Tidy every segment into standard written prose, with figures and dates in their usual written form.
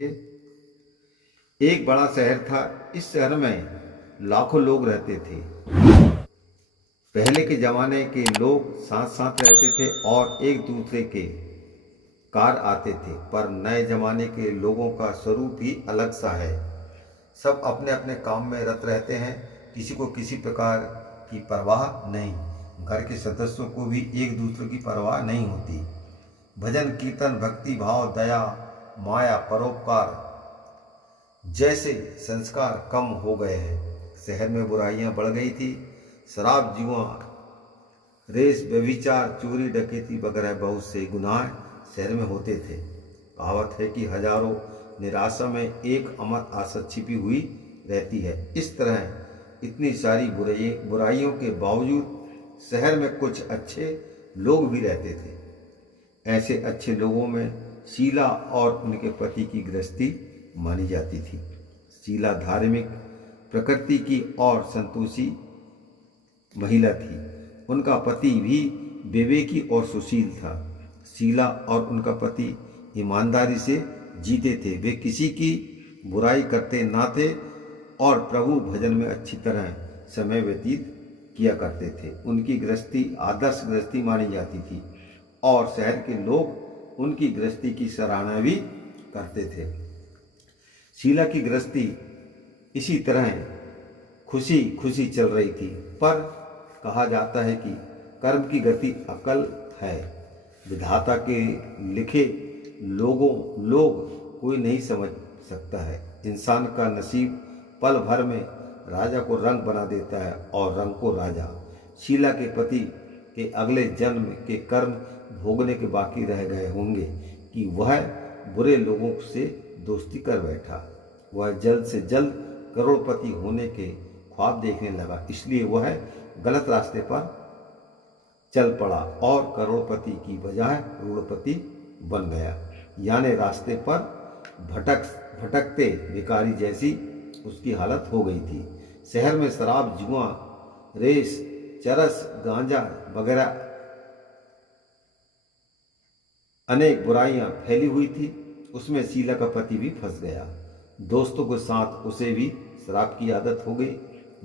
ये एक बड़ा शहर था। इस शहर में लाखों लोग रहते थे। पहले के ज़माने के लोग साथ साथ रहते थे और एक दूसरे के कार आते थे, पर नए ज़माने के लोगों का स्वरूप ही अलग सा है। सब अपने अपने काम में रत रहते हैं, किसी को किसी प्रकार की परवाह नहीं। घर के सदस्यों को भी एक दूसरे की परवाह नहीं होती। भजन कीर्तन, भक्ति भाव, दया, माया, परोपकार जैसे संस्कार कम हो गए हैं। शहर में बुराइयां बढ़ गई थी। शराब, जुआ, रेस, व्यभिचार, चोरी, डकैती वगैरह बहुत से गुनाह शहर में होते थे। कहावत है कि हजारों निराशा में एक अमर आशा छिपी हुई रहती है। इस तरह इतनी सारी बुराइयों के बावजूद शहर में कुछ अच्छे लोग भी रहते थे। ऐसे अच्छे लोगों में शीला और उनके पति की गृहस्थी मानी जाती थी। शीला धार्मिक प्रकृति की और संतोषी महिला थी। उनका पति भी विवेकी और सुशील था। शीला और उनका पति ईमानदारी से जीते थे। वे किसी की बुराई करते ना थे और प्रभु भजन में अच्छी तरह समय व्यतीत किया करते थे। उनकी गृहस्थी आदर्श गृहस्थी मानी जाती थी और शहर के लोग उनकी गृहस्थी की सराहना भी करते थे। शीला की गृहस्थी इसी तरह खुशी खुशी चल रही थी, पर कहा जाता है कि कर्म की गति अकल है। विधाता के लिखे लोग कोई नहीं समझ सकता है। इंसान का नसीब पल भर में राजा को रंग बना देता है और रंग को राजा। शीला के पति के अगले जन्म के कर्म भोगने के बाकी रह गए होंगे कि वह बुरे लोगों से दोस्ती कर बैठा। वह जल्द से जल्द करोड़पति होने के ख्वाब देखने लगा, इसलिए वह गलत रास्ते पर चल पड़ा और करोड़पति की बजाय करोड़पति बन गया। यानी रास्ते पर भटकते भिखारी जैसी उसकी हालत हो गई थी। शहर में शराब, जुआ, रेस, चरस, गांजा वगैरह अनेक बुराइयां फैली हुई थी। उसमें शीला का पति भी फंस गया। दोस्तों के साथ उसे भी शराब की आदत हो गई।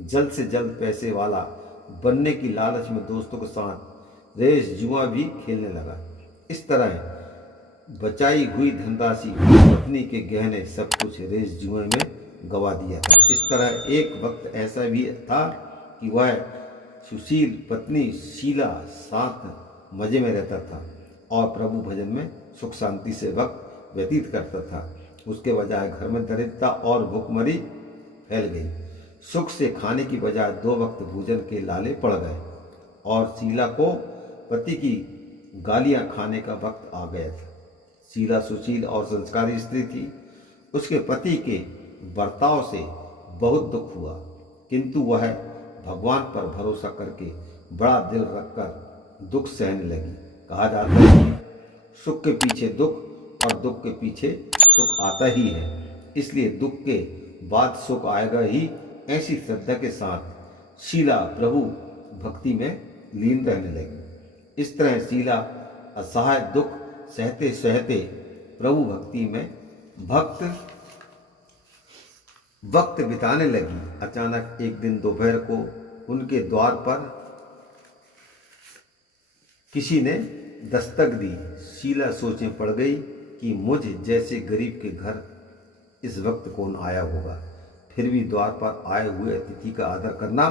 जल्द से जल्द पैसे वाला बनने की लालच में दोस्तों के साथ रेस, जुआ भी खेलने लगा। इस तरह बचाई हुई धनराशि, पत्नी के गहने, सब कुछ रेस जुए में गवा दिया था। इस तरह एक वक्त ऐसा भी था कि वह सुशील पत्नी शीला साथ मजे में रहता था और प्रभु भजन में सुख शांति से वक्त व्यतीत करता था। उसके बजाय घर में दरिद्रता और भूखमरी फैल गई। सुख से खाने की बजाय 2 वक्त भोजन के लाले पड़ गए और शीला को पति की गालियां खाने का वक्त आ गया था। शीला सुशील और संस्कारी स्त्री थी। उसके पति के बर्ताव से बहुत दुख हुआ, किंतु वह भगवान पर भरोसा करके बड़ा दिल रखकर दुख सहने लगी। कहा जाता है कि सुख के पीछे दुख और दुख के पीछे सुख आता ही है, इसलिए दुख के बाद सुख आएगा ही। ऐसी श्रद्धा के साथ शीला प्रभु भक्ति में लीन रहने लगी। इस तरह शीला असहाय दुख सहते सहते प्रभु भक्ति में वक्त बिताने लगी। अचानक एक दिन दोपहर को उनके द्वार पर किसी ने दस्तक दी। शीला सोचने पड़ गई कि मुझ जैसे गरीब के घर इस वक्त कौन आया होगा। फिर भी द्वार पर आए हुए अतिथि का आदर करना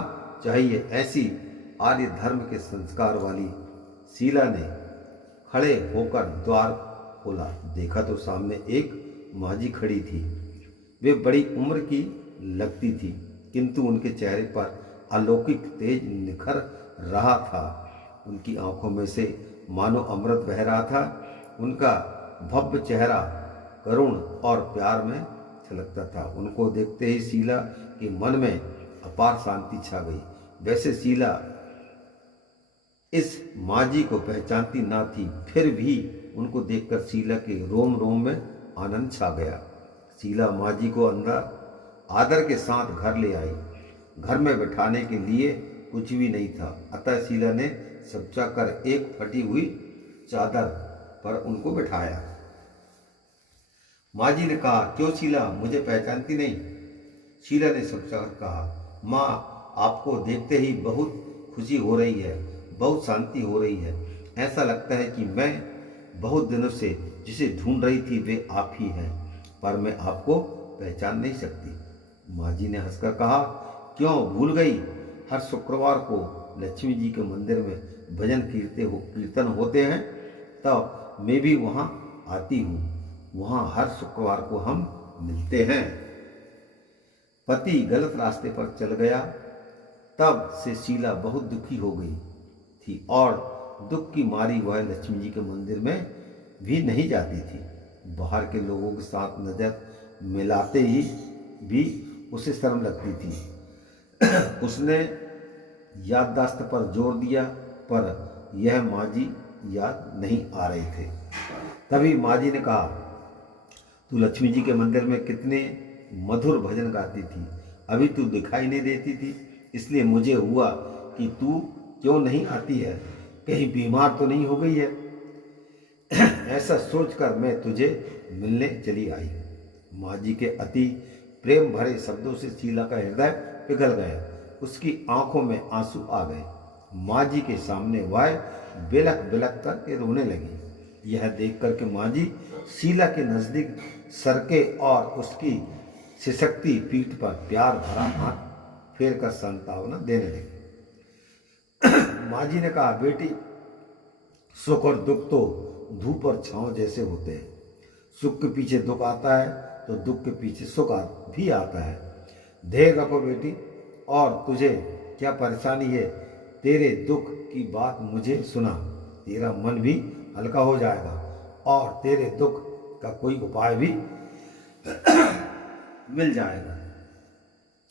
चाहिए, ऐसी आर्य धर्म के संस्कार वाली शीला ने खड़े होकर द्वार खोला। देखा तो सामने एक मांझी खड़ी थी। वे बड़ी उम्र की लगती थी, किंतु उनके चेहरे पर अलौकिक तेज निखर रहा था। उनकी आंखों में से मानो अमृत बह रहा था। उनका भव्य चेहरा करुण और प्यार में छलकता था। उनको देखते ही शीला के मन में अपार शांति छा गई। वैसे शीला इस मांझी को पहचानती ना थी, फिर भी उनको देखकर शीला के रोम रोम में आनंद छा गया। शीला मांझी को अंदर आदर के साथ घर ले आई। घर में बैठाने के लिए कुछ भी नहीं था, अतः शीला ने सब्जा कर एक फटी हुई चादर पर उनको बिठाया। माँ जी ने कहा, क्यों शीला, मुझे पहचानती नहीं? शीला ने सोचकर कहा, माँ, आपको देखते ही बहुत खुशी हो रही है, बहुत शांति हो रही है। ऐसा लगता है कि मैं बहुत दिनों से जिसे ढूंढ रही थी वे आप ही हैं, पर मैं आपको पहचान नहीं सकती। माँ जी ने हंसकर कहा, क्यों भूल गई? हर शुक्रवार को लक्ष्मी जी के मंदिर में भजन कीर्तन होते हैं, तब मैं भी वहाँ आती हूँ। वहाँ हर शुक्रवार को हम मिलते हैं। पति गलत रास्ते पर चल गया, तब से शीला बहुत दुखी हो गई थी और दुख की मारी वह लक्ष्मी जी के मंदिर में भी नहीं जाती थी। बाहर के लोगों के साथ नजर मिलाते ही भी उसे शर्म लगती थी। उसने याददाश्त पर जोर दिया, पर यह माँ जी याद नहीं आ रहे थे। तभी माँ जी ने कहा, तू लक्ष्मी जी के मंदिर में कितने मधुर भजन गाती थी, अभी तू दिखाई नहीं देती थी, इसलिए मुझे हुआ कि तू क्यों नहीं आती है, कहीं बीमार तो नहीं हो गई है। ऐसा सोचकर मैं तुझे मिलने चली आई। माँ जी के अति प्रेम भरे शब्दों से शीला का हृदय पिघल गया, उसकी आंखों में आंसू आ गए। माँ जी के सामने वह बिलख बिलख करके रोने लगी। यह देख कर के माँ जी शीला के नजदीक सरके और उसकी सिसकती पीठ पर प्यार भरा हाथ फेर कर सांत्वना देने लगी। माँ जी ने कहा, बेटी, सुख और दुख तो धूप और छांव जैसे होते हैं। सुख के पीछे दुख आता है तो दुख के पीछे सुख भी आता है। धैर्य रखो बेटी, और तुझे क्या परेशानी है? तेरे दुख की बात मुझे सुना, तेरा मन भी हल्का हो जाएगा और तेरे दुख का कोई उपाय भी मिल जाएगा।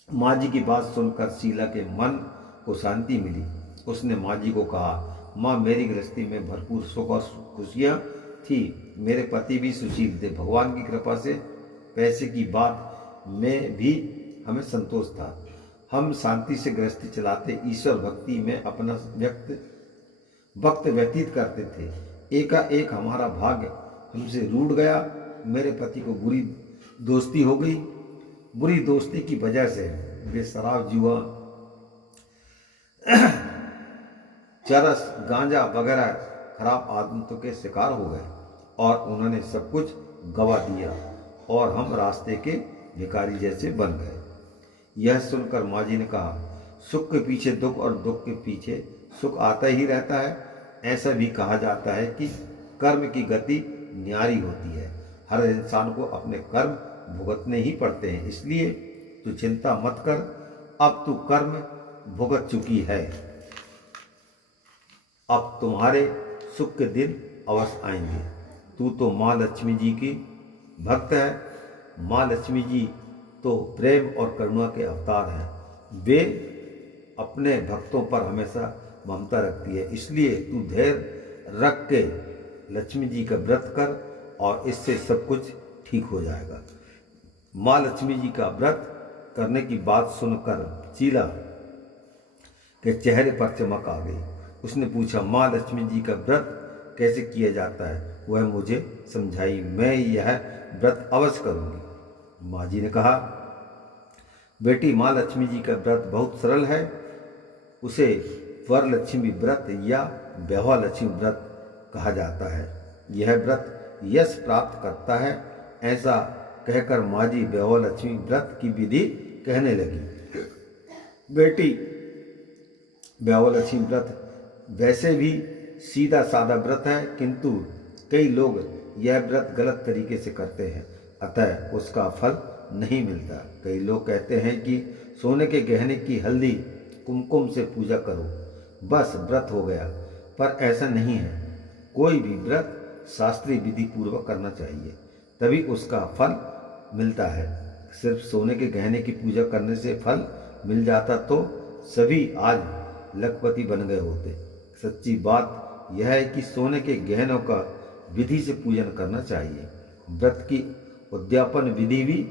माँ जी की बात सुनकर शीला के मन को शांति मिली। उसने माँ जी को कहा, माँ, मेरी गृहस्थी में भरपूर सुख और खुशियाँ थी। मेरे पति भी सुशील थे। भगवान की कृपा से पैसे की बात में भी हमें संतोष था। हम शांति से गृहस्थी चलाते, ईश्वर भक्ति में अपना वक्त व्यतीत करते थे। एकाएक हमारा भाग्य हमसे रूठ गया। मेरे पति को बुरी दोस्ती हो गई। बुरी दोस्ती की वजह से वे शराब, जुआ, चरस, गांजा वगैरह खराब आदतों के शिकार हो गए और उन्होंने सब कुछ गवा दिया और हम रास्ते के भिखारी जैसे बन गए। यह सुनकर माँ जी ने कहा, सुख के पीछे दुख और दुख के पीछे सुख आता ही रहता है। ऐसा भी कहा जाता है कि कर्म की गति न्यारी होती है। हर इंसान को अपने कर्म भुगतने ही पड़ते हैं, इसलिए तू चिंता मत कर, अब तू कर्म भुगत चुकी है। अब तुम्हारे सुख के दिन अवश्य आएंगे। तू तो माँ लक्ष्मी जी की भक्त है। माँ लक्ष्मी जी तो प्रेम और करुणा के अवतार हैं। वे अपने भक्तों पर हमेशा ममता रखती है, इसलिए तू धैर्य रख के लक्ष्मी जी का व्रत कर और इससे सब कुछ ठीक हो जाएगा। माँ लक्ष्मी जी का व्रत करने की बात सुनकर शीला के चेहरे पर चमक आ गई। उसने पूछा, माँ लक्ष्मी जी का व्रत कैसे किया जाता है? वह मुझे समझाई। मैं यह व्रत अवश्य करूँगी। माँ जी ने कहा, बेटी, माँ लक्ष्मी जी का व्रत बहुत सरल है। उसे वरलक्ष्मी व्रत या वैभव लक्ष्मी व्रत कहा जाता है। यह व्रत यश प्राप्त करता है। ऐसा कहकर माँ जी वैभव लक्ष्मी व्रत की विधि कहने लगी। बेटी, वैभव लक्ष्मी व्रत वैसे भी सीधा साधा व्रत है, किंतु कई लोग यह व्रत गलत तरीके से करते हैं, अतः उसका फल नहीं मिलता। कई लोग कहते हैं कि सोने के गहने की हल्दी कुमकुम से पूजा करो, बस व्रत हो गया, पर ऐसा नहीं है। कोई भी व्रत शास्त्रीय विधि पूर्वक करना चाहिए, तभी उसका फल मिलता है। सिर्फ सोने के गहने की पूजा करने से फल मिल जाता तो सभी आज लखपति बन गए होते। सच्ची बात यह है कि सोने के गहनों का विधि से पूजन करना चाहिए। व्रत की उद्यापन विधि भी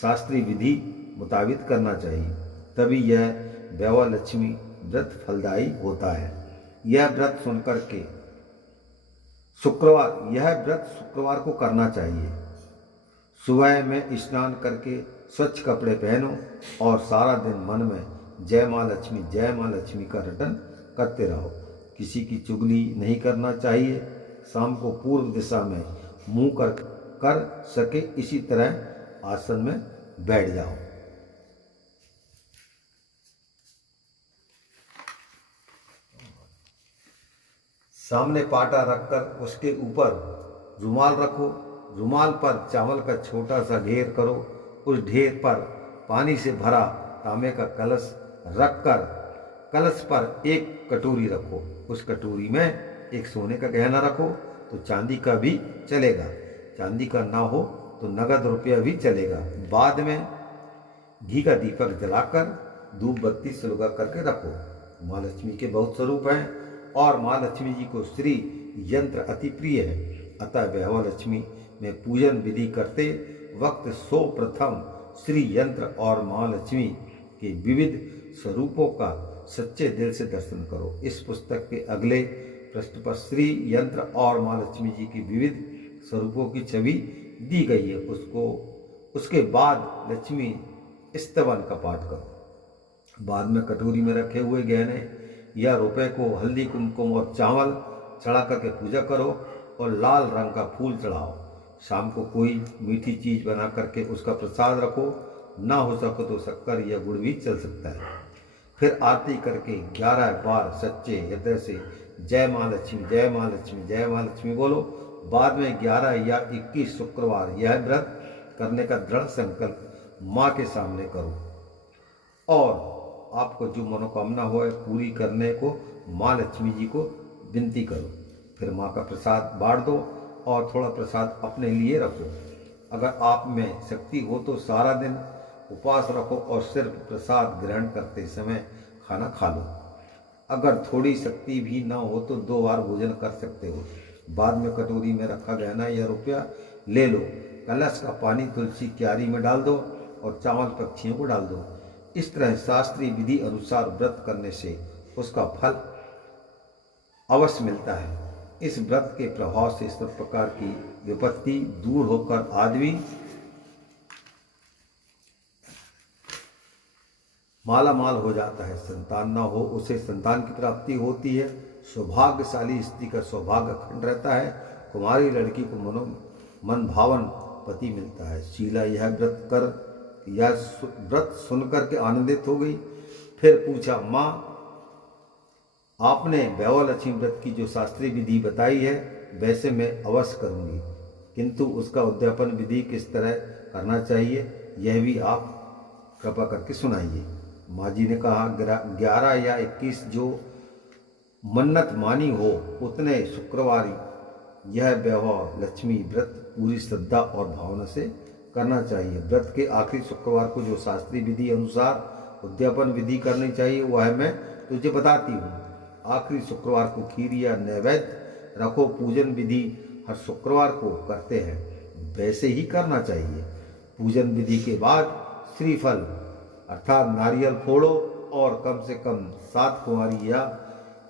शास्त्रीय विधि मुताबिक करना चाहिए, तभी यह वैभव लक्ष्मी व्रत फलदायी होता है। यह व्रत सुनकर के यह व्रत शुक्रवार को करना चाहिए। सुबह में स्नान करके स्वच्छ कपड़े पहनो और सारा दिन मन में जय माँ लक्ष्मी का रटन करते रहो। किसी की चुगली नहीं करना चाहिए। शाम को पूर्व दिशा में मुंह कर सके इसी तरह आसन में बैठ जाओ। सामने पाटा रखकर उसके ऊपर रुमाल रखो। रुमाल पर चावल का छोटा सा ढेर करो। उस ढेर पर पानी से भरा तांबे का कलश रखकर कलश पर एक कटोरी रखो। उस कटोरी में एक सोने का गहना रखो तो चांदी का भी चलेगा, चांदी का ना हो तो नगद रुपया भी चलेगा। बाद में घी का दीपक जलाकर धूप बत्ती सुलगा करके रखो। माँ लक्ष्मी के बहुत स्वरूप हैं और माँ लक्ष्मी जी को श्री यंत्र अति प्रिय है। अतः वैभव लक्ष्मी में पूजन विधि करते वक्त सर्वप्रथम श्री यंत्र और माँ लक्ष्मी के विविध स्वरूपों का सच्चे दिल से दर्शन करो। इस पुस्तक के अगले पृष्ठ पर श्री यंत्र और माँ लक्ष्मी जी की विविध स्वरूपों की छवि दी गई है। उसके बाद लक्ष्मी स्तवन का पाठ करो। बाद में कटोरी में रखे हुए गहने या रुपए को हल्दी कुमकुम और चावल चढ़ा करके पूजा करो और लाल रंग का फूल चढ़ाओ। शाम को कोई मीठी चीज बना करके उसका प्रसाद रखो। ना हो सको तो शक्कर या गुड़ भी चल सकता है। फिर आरती करके 11 बार सच्चे हृदय से जय माँ लक्ष्मी बोलो। बाद में 11 या 21 शुक्रवार यह व्रत करने का दृढ़ संकल्प माँ के सामने करो और आपको जो मनोकामना हो पूरी करने को माँ लक्ष्मी जी को विनती करो। फिर माँ का प्रसाद बांट दो और थोड़ा प्रसाद अपने लिए रखो। अगर आप में शक्ति हो तो सारा दिन उपवास रखो और सिर्फ प्रसाद ग्रहण करते समय खाना खा लो। अगर थोड़ी शक्ति भी ना हो तो 2 बार भोजन कर सकते हो। बाद में कटोरी में रखा गहना या रुपया ले लो। कलश का पानी तुलसी क्यारी में डाल दो और चावल पक्षियों को डाल दो। इस तरह शास्त्रीय विधि अनुसार व्रत करने से उसका फल अवश्य मिलता है। इस व्रत के प्रभाव से सब प्रकार की विपत्ति दूर होकर आदमी माला माल हो जाता है। संतान न हो उसे संतान की प्राप्ति होती है। सौभाग्यशाली स्त्री का सौभाग्य अखंड रहता है। कुमारी लड़की को मन भावन पति मिलता है। शीला यह व्रत सुनकर के आनंदित हो गई। फिर पूछा, माँ आपने वैभव लक्ष्मी व्रत की जो शास्त्रीय विधि बताई है वैसे मैं अवश्य करूँगी, किंतु उसका उद्यापन विधि किस तरह करना चाहिए यह भी आप कृपा करके सुनाइए। माँ जी ने कहा, 11 या 21 जो मन्नत मानी हो उतने शुक्रवार यह वैभव लक्ष्मी व्रत पूरी श्रद्धा और भावना से करना चाहिए। व्रत के आखिरी शुक्रवार को जो शास्त्रीय विधि अनुसार उद्यापन विधि करनी चाहिए वह मैं तुझे बताती हूँ। आखिरी शुक्रवार को खीर या नैवेद्य रखो। पूजन विधि हर शुक्रवार को करते हैं वैसे ही करना चाहिए। पूजन विधि के बाद श्रीफल अर्थात नारियल फोड़ो और कम से कम 7 कुंवारी या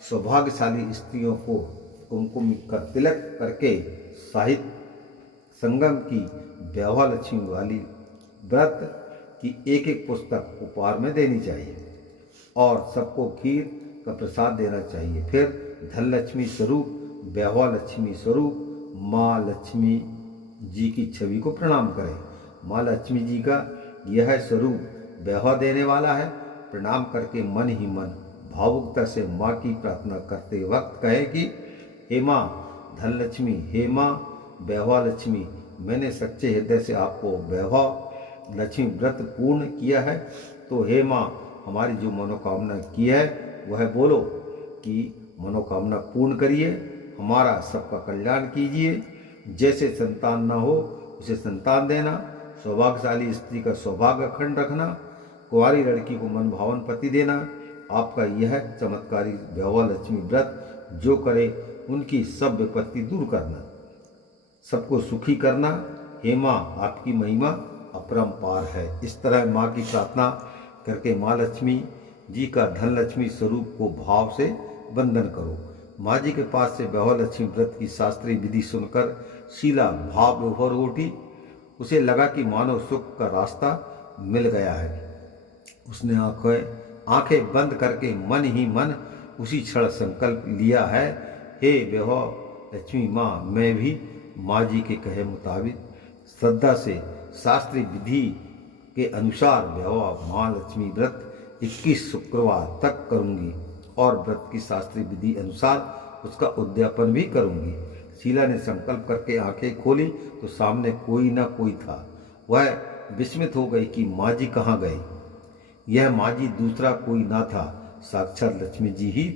सौभाग्यशाली स्त्रियों को कुमकुम का तिलक करके साहित्य संगम की वैभव लक्ष्मी वाली व्रत की एक पुस्तक उपहार में देनी चाहिए और सबको खीर का प्रसाद देना चाहिए। फिर धन लक्ष्मी स्वरूप वैभव लक्ष्मी स्वरूप माँ लक्ष्मी जी की छवि को प्रणाम करें। माँ लक्ष्मी जी का यह स्वरूप वैभव देने वाला है। प्रणाम करके मन ही मन भावुकता से माँ की प्रार्थना करते वक्त कहे कि हे माँ धन लक्ष्मी, हे माँ वैभव लक्ष्मी, मैंने सच्चे हृदय से आपको वैभव लक्ष्मी व्रत पूर्ण किया है, तो हे माँ हमारी जो मनोकामना की है वह बोलो कि मनोकामना पूर्ण करिए, हमारा सबका कल्याण कीजिए। जैसे संतान ना हो उसे संतान देना, सौभाग्यशाली स्त्री का सौभाग्य अखंड रखना, कुंवारी लड़की को मन भावन पति देना। आपका यह चमत्कारी वैभव लक्ष्मी व्रत जो करे उनकी सब विपत्ति दूर करना, सबको सुखी करना। हे माँ आपकी महिमा अपरंपार है। इस तरह माँ की प्रार्थना करके माँ लक्ष्मी जी का धन लक्ष्मी स्वरूप को भाव से वंदन करो। माँ जी के पास से वैभव लक्ष्मी व्रत की शास्त्रीय विधि सुनकर शीला भाव विभोर उठी उसे लगा कि मानो सुख का रास्ता मिल गया है। उसने आंखें बंद करके मन ही मन उसी क्षण संकल्प लिया है, हे वैभव लक्ष्मी माँ, मैं भी माँ जी के कहे मुताबिक श्रद्धा से शास्त्रीय विधि के अनुसार वैभव माँ लक्ष्मी व्रत 21 शुक्रवार तक करूंगी और व्रत की शास्त्रीय विधि अनुसार उसका उद्यापन भी करूंगी। शीला ने संकल्प करके आंखें खोली तो सामने कोई ना कोई था। वह विस्मित हो गई कि माँ जी कहाँ गए। यह माँ जी दूसरा कोई ना था, साक्षात लक्ष्मी जी ही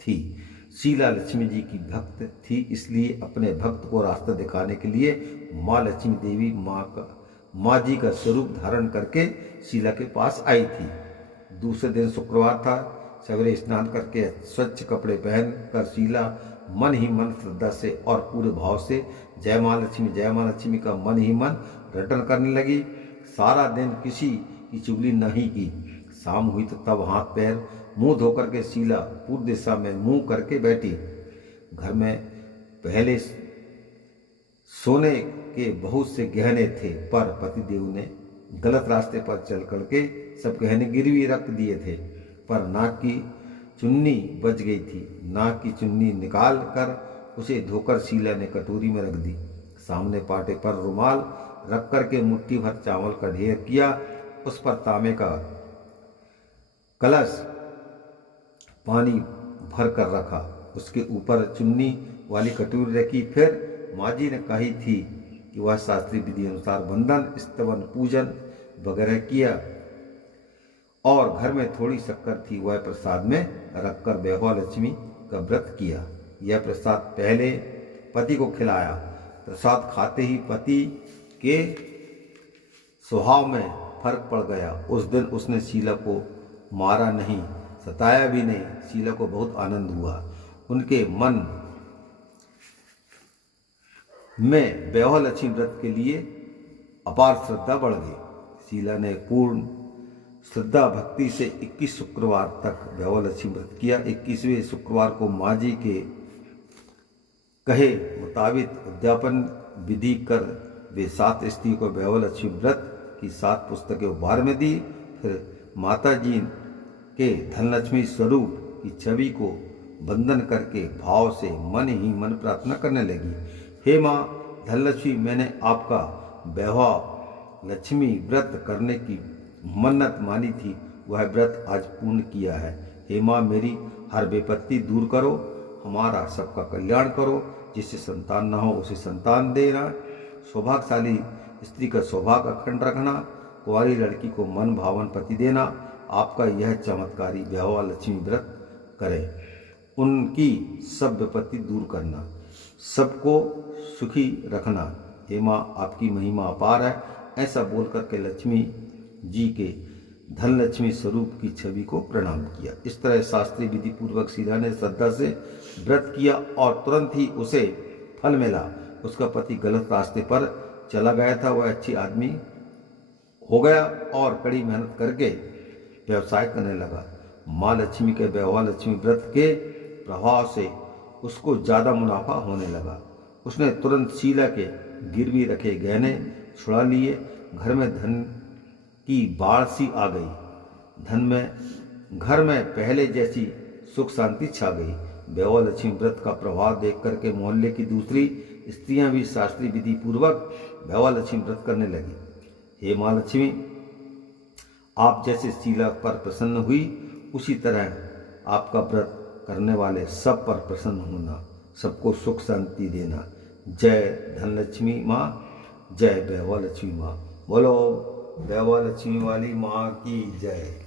थी। शीला लक्ष्मी जी की भक्त थी, इसलिए अपने भक्त को रास्ता दिखाने के लिए माँ लक्ष्मी देवी माँ जी का स्वरूप धारण करके शीला के पास आई थी। दूसरे दिन शुक्रवार था। सवेरे स्नान करके स्वच्छ कपड़े पहन कर शीला मन ही मन श्रद्धा से और पूरे भाव से जय माँ लक्ष्मी का मन ही मन रटन करने लगी। सारा दिन किसी की चुगली नहीं की। शाम हुई तो तब हाथ पैर मुंह धोकर के शीला पूर्व दिशा में मुंह करके बैठी। घर में पहले सोने के बहुत से गहने थे, पर पतिदेव ने गलत रास्ते पर चल करके सब गहने गिरवी रख दिए थे। पर नाक की चुन्नी बच गई थी। नाक की चुन्नी निकाल कर उसे धोकर शीला ने कटोरी में रख दी। सामने पाटे पर रुमाल रख करके मुट्ठी भर चावल का ढेर किया। उस पर तांबे का कलश पानी भर कर रखा। उसके ऊपर चुन्नी वाली कटोरी रखी। फिर माँ जी ने कही थी कि वह शास्त्रीय विधि अनुसार बंधन, स्तवन, पूजन वगैरह किया और घर में थोड़ी शक्कर थी, वह प्रसाद में रखकर वैभव लक्ष्मी का व्रत किया। यह प्रसाद पहले पति को खिलाया। प्रसाद खाते ही पति के स्वभाव में फर्क पड़ गया। उस दिन उसने शीला को मारा नहीं, सताया भी नहीं। शीला को बहुत आनंद हुआ। उनके मन में वैभव लक्ष्मी व्रत के लिए अपार श्रद्धा बढ़ गई। शीला ने पूर्ण श्रद्धा भक्ति से 21 शुक्रवार तक वैभव लक्ष्मी व्रत किया। 21वें शुक्रवार को माँ जी के कहे मुताबिक उद्यापन विधि कर वे 7 स्त्रियों को वैभव लक्ष्मी व्रत की 7 पुस्तकें उपहार में दी। फिर माता जी के धनलक्ष्मी स्वरूप की छवि को वंदन करके भाव से मन ही मन प्रार्थना करने लगी, हे माँ धनलक्ष्मी, मैंने आपका वैभव लक्ष्मी व्रत करने की मन्नत मानी थी, वह व्रत आज पूर्ण किया है। हे माँ, मेरी हर विपत्ति दूर करो, हमारा सबका कल्याण करो। जिससे संतान न हो उसे संतान देना, सौभाग्यशाली स्त्री का सौभाग्य अखंड रखना, कुंवारी लड़की को मन भावन पति देना। आपका यह चमत्कारी वैभव लक्ष्मी व्रत करें, उनकी सब विपत्ति दूर करना, सबको सुखी रखना। हे माँ, आपकी महिमा अपार है। ऐसा बोल करके लक्ष्मी जी के धनलक्ष्मी स्वरूप की छवि को प्रणाम किया। इस तरह शास्त्रीय विधि पूर्वक शीला ने श्रद्धा से व्रत किया और तुरंत ही उसे फल मिला। उसका पति गलत रास्ते पर चला गया था, वह अच्छी आदमी हो गया और कड़ी मेहनत करके व्यवसाय करने लगा। माँ लक्ष्मी के वैभव लक्ष्मी व्रत के प्रभाव से उसको ज़्यादा मुनाफा होने लगा। उसने तुरंत शीला के गिरवी रखे गहने छुड़ा लिए। घर में धन की बाढ़ सी आ गई। घर में पहले जैसी सुख शांति छा गई। वैभव लक्ष्मी व्रत का प्रभाव देख करके मोहल्ले की दूसरी स्त्रियां भी शास्त्रीय विधि पूर्वक वैभव लक्ष्मी व्रत करने लगी। हे माँ लक्ष्मी, आप जैसे शीला पर प्रसन्न हुई, उसी तरह आपका व्रत करने वाले सब पर प्रसन्न होना, सबको सुख शांति देना। जय धनलक्ष्मी माँ, जय वैभव लक्ष्मी माँ। बोलो वैभव लक्ष्मी वाली माँ की जय।